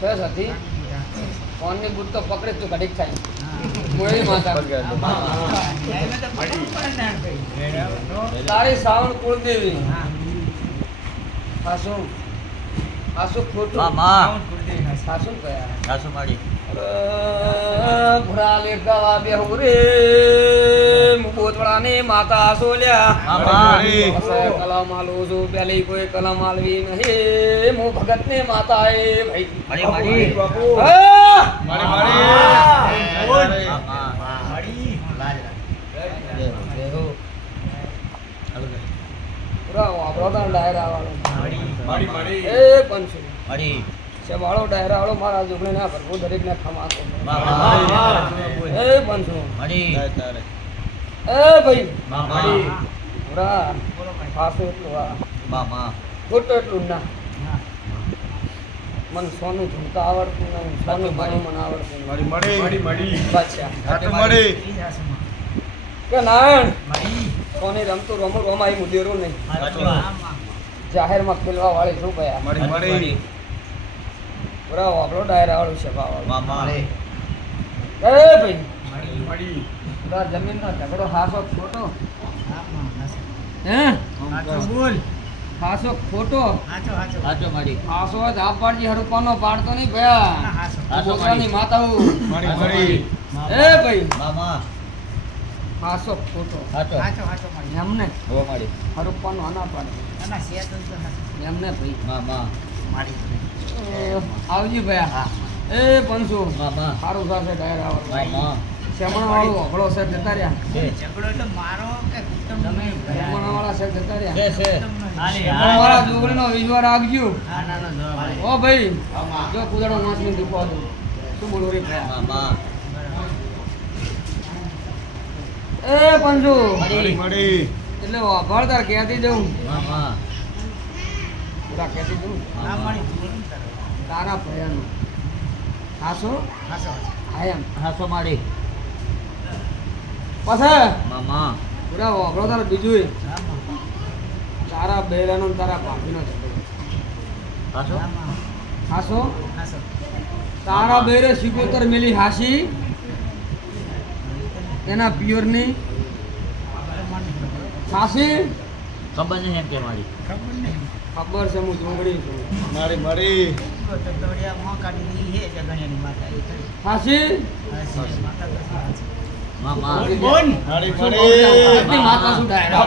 છે સાથી કોણની બુટ તો પકડે તો ઘડીક થાય મોળી માતા તારી સાવણ કુળદેવી સાસુ સાસુ ખોટું સાસુ કયા ભુરા લેખા બેહુ રે મુકોતવાળાની માતા સોલ્યા કલમ આલુ છું પેલી કોઈ કલમ આલવી નહીં હું ભગત ને માતા એ ભાઈ પૂરા વાપરો ડાયરા વાળો એ પંચુ વાળો ડાયરા વાળો મારા જોગણે ના ભરવો દરેક ને ખમાતો એ પંચુ એ ભાઈ પૂરા પાછું એટલું ખોટું એટલું ના મને સોનું ઝૂમતા આવડતું નહીં સોનું ભણવું મને આવડતું કે નારાયણ સોની રમતું રમું રમાઈ મુદેરું નહીં જાહેરમાં ખેલવા વાળી શું કયા પૂરા વાપરો ડાયરા વાળું છે એ ભાઈ પૂરા જમીનનો ઝઘડો હાસો ખોટો હે હાસો ખોટો હાસો ધાપ પાડજી હરુપાનો પાડતો નહીં ભયા છોકરાની માતા એ ભાઈ હાસો ખોટો એમને હરુપાનો આના પાડે એમને ભાઈ આવજી ભયા એ પંચુ સારું થશે ડાયરા વાળું શેમણા વાળું હફળો છે જતા રહ્યા શેમણા વાળા છે જતા રહ્યા મારા જોગણીનો વિશ્વાસ રાખજો ઓ ભાઈ જો કુદાડો નાચની દીપો શું બોલો રે ભયા એ પંચુ એટલે વાપરદાર ક્યાંથી જવું પૂરા ક્યાંથી જવું તારા ભયાનું હાસો હાસો મારી પછી પૂરા વાપરો તારે બીજું તારા બેરાનો તારા ભાભીનો ઝઘડો હાસો તારા બેરે સિકોતર મેલી હાસી એના પિયરની હાસી ખબર નહીં એમ કે મારી ખબર છે હું જોગડી છું મારી હાસી મામા માતા શું ડાયરા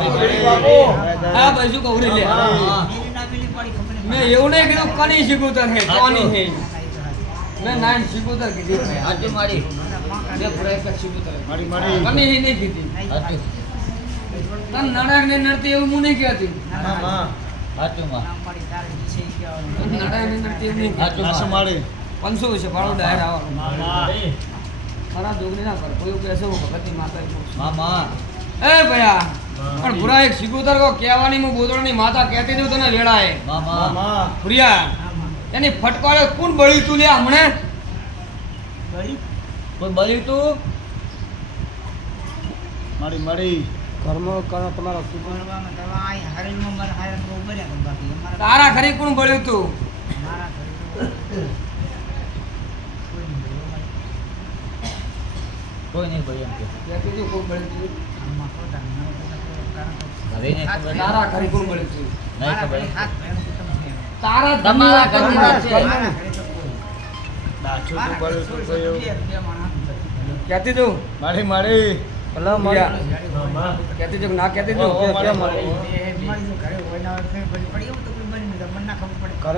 હા ભાઈ શું કહું લે મેં એવું નહીં કીધું કની સિકોતર હે કોની હે મેં નાઈન સિકોતર કીધી હાચું મારી મેં પૂરા એક સિકોતર મારી કની હે નહીં કીધી હાચું તન નડક ને નડતી એવું હું નહીં કહેતી હાચું માં નડક ને નડતી એવું નહીં હાચું મારી 500 છે ભાડો ડાયરા વાળો મારા જોગણી ના કર કોઈ કહેશે હું ભગતની માતા મામા એ ભયા પણ ભૂરા એક સિકોતર કો કહેવાની હું બોદળની માતા કહેતી દઉં તને વેળાએ મામા ભૂરિયા એની ફટકારે કોણ બળ્યું તું લે હમણે કોઈ બળ્યું તું મારી ઘરમાં કરો તમારો તારા ખરી કોણ બળ્યું તું કોઈ નહીં બળ્યું એમ કે કહેતી તું કોણ બળ્યું તું ઘરે નહીં ખબર તારા ખરી કોણ બળ્યું તું નહીં ખબર તારા તમારા ઘરની વાત છે. કહેતી તું મારી ભલા મારી કહેતી તું ના કહેતી તું કેમ કરે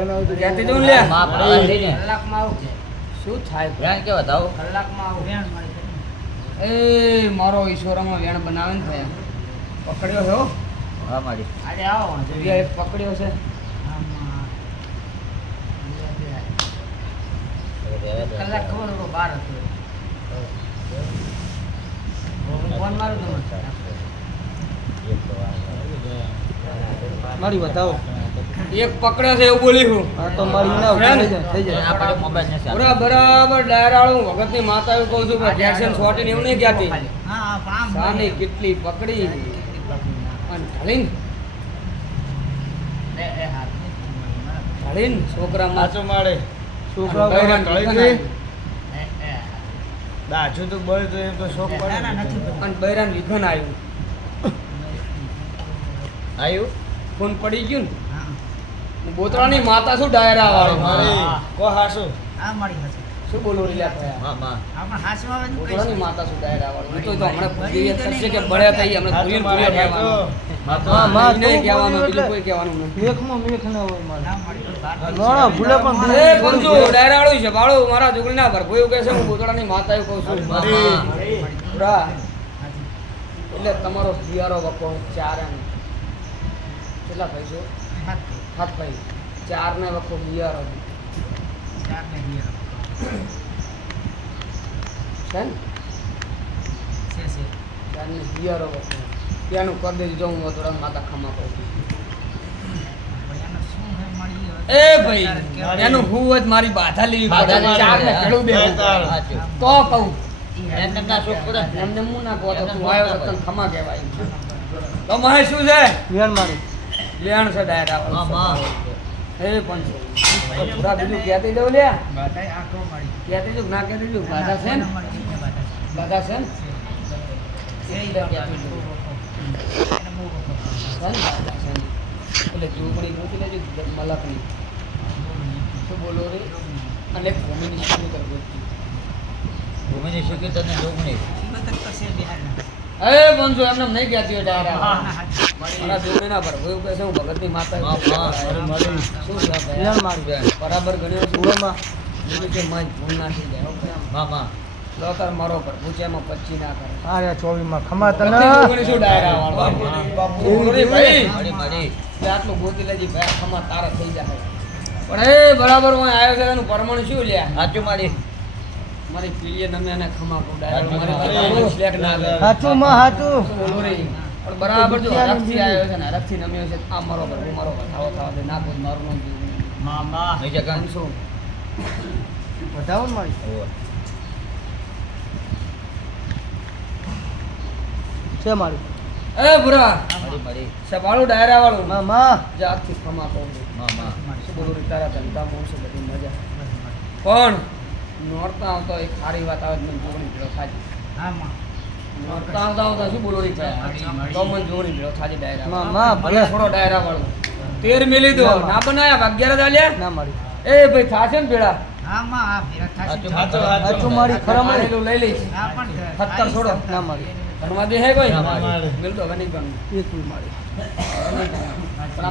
ના હોય તો કહેતી તું લે માપ રહીને શું થાય ધ્યાન કે બતાવો એ મારો ઈશ્વરમાં વેણ બનાવે ને થયા પકડ્યો છે હો હા મારી એક પકડ્યો છે મારી બતાવો એક પકડ્યો છે એવું બોલી હું આ તો મારી ના થઈ જાય આપણે મોબાઈલ નથી પૂરા બરાબર ડાયરાળું ભગતની માતા એવું કહું છું કે જેક્શન શોર્ટીને એવું નહીં કહેતી સાની કેટલી પકડી અને ઢાલીને ઢાલીને છોકરા સાચો માળે છોકરાઓ બૈરાન ઢળી વિઘન ગઈ. આવ્યું. દાજુ તો બળ તો એમ તો શોખ પડે ને. અને બૈરાન વિઘન આવ્યું આવ્યું ફોન પડી ગયું ને બોતળાની માતા શું ડાયરા વાળી મારી કો હાસુ. શું બોલો રીલા થયા માં માં બોતળાની માતા શું ડાયરા વાળી તો હમણાં પૂરી યાદ કરશે કે બળ્યા થઈ હમણાં પૂરી ને પૂરી કહેવાનું હા, માં નહીં તું કહેવાનું બોલ્યું બીજું એટલે કોઈ કહેવાનું નહીં મેઘમાં મેઘ ના હોય મારે. ના, ભૂલે પણ એ પંચો ડાયરા વાળું છે બાળો મારા છોકરી ના ભર કોઈ કહે છે હું બોતળાની માતા એવું કહું છું મારી. બરા એટલે તમારો હિયારો વખો ચાર એમ કેટલા પૈસો હાથ ભાઈ ચાર ને વખો હિયારો છે ને ચાર ને હિયારો વખો ત્યાંનું કરી દેજો જો હું થોડા માતા ખમા કહું છું એ ભાઈ એનું હું જ મારી બાધા લેવી પડે ચાર ને ભેળું દેવું સાચું તો કહું એમને ના શોખ પડે ને. એમને હું ના કહો તો તું આવ્યો તો તને ખમા કહેવાય તો મારે શું છે વેણ મારી. લેણ છે ડાયરા માં માં એ પણ છે પૂરા બીજું કહેતી દઉં લ્યા કહેતી દઉં ના કહેતી દઉં બાધા છે ને બાધા છે ને એટલે કહેતી દઉં. છે ને બાધા છે ને. એટલે ચોકડી મૂકી લેજો મલકની શું બોલો રે અને ભૂમિની શું કરવું ભૂમિની શીખી તને જોગણી એ બંધુ એમને નહીં કહેતી હોય ડાયરા મારા જોડે ના ભર એવું કહે છે હું ભગતની માતા માં માં મારી. શું છે ભાઈ? વેણ મારી. બરાબર ગણ્યો છું ઉડોમાં. બીજું કે મન ભૂલ ના થઈ જાય ઓકે માં માં લોતર મારો પર પૂછ્યામાં પચ્ચી ના કરે આરે 24 માં ખમા તને. શું ડાયરા વાળો એવી ભાઈ મારી મારી તે આટલું ગોતી લેજી ભાઈ ખમા તારા થઈ જાય પણ એ બરાબર હું આવ્યો છે એનું પરમાણ શું લ્યા સાચું મારી મારી પીલીએ નમે અને ખમા કહું ડાયરા સાચું મારી મારી. બરાબર select ના કરે. હાચું માં હાચું. શું બોલું રે પણ બરાબર જો હરખથી આવ્યો છે ને હરખથી નમ્યો છે આ મારો પર હું મારો પર થાવો થાવા દે ના કોઈ મારું નામ જોયું નહીં જગન શું વધાવો ને મારી. છે મારી. એ બુરા મારી મારી સવાળું ડાયરા વાળું માં માં. જાતથી ખમા કહું છું માં માં શું બોલું રે તારા ધંધા મોણસો બધી મજા પણ નોરતા આવતા એક સારી વાત આવે તો મને જોગણી ભેળો થાજી નોરતા આવતા શું બોલો રે તો મને જોગણી ભેળો થાજી ડાયરા માં માં ભલે ભલે. થોડો ડાયરા વાળો 13 મિલી દો ના બનાયા 11 દાલ્યા ના મારી. એ ભાઈ થાશે ને ભેળા સાચું હાચું મારી ખરા મારી. મારેલું લઈ લઈશ 17 છોડો ના મારી. ભણવા દે હે કોઈ ના મારી. મિલતો હવે નહીં ભણવું એક મારી. હવે નહીં ભણવું.